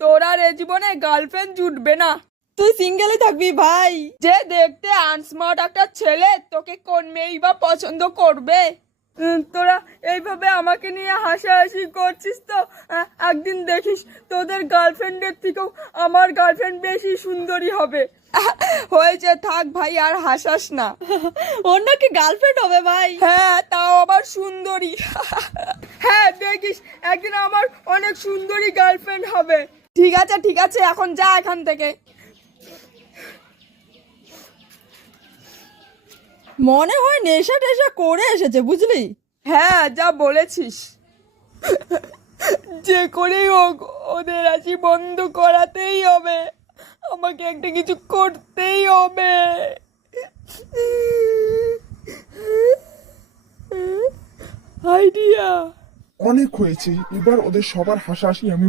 তোর আর এ জীবনে গার্লফ্রেন্ড জুটবে না, তুই সিঙ্গেলই থাকবি ভাই। যে দেখতে আনস্মার্ট একটা ছেলে তোকে কোন মেয়েই বা পছন্দ করবে? তোরা এইভাবে আমাকে নিয়ে হাসাহাসি করছিস তো, একদিন দেখিস তোদের গার্লফ্রেন্ডের থেকেও আমার গার্লফ্রেন্ড বেশি সুন্দরী হবে। হয়েছে, থাক ভাই, আর হাসাস না। ওর নাকি গার্লফ্রেন্ড হবে ভাই? হ্যাঁ, তাও আবার সুন্দরী। হ্যাঁ, দেখিস একদিন আমার অনেক সুন্দরী গার্লফ্রেন্ড হবে। ঠিক আছে ঠিক আছে, এখন যা এখান থেকে। মনে হয় নেশা টেশা করে এসেছে, বুঝলি? হ্যাঁ, যা বলেছিস। যে করেই হোক ওদের হাসি বন্ধ করাতেই হবে, আমাকে একটা কিছু করতেই হবে। আইডিয়া। অনেক হয়েছে, এবার ওদের সবার হাসাহাসি আমি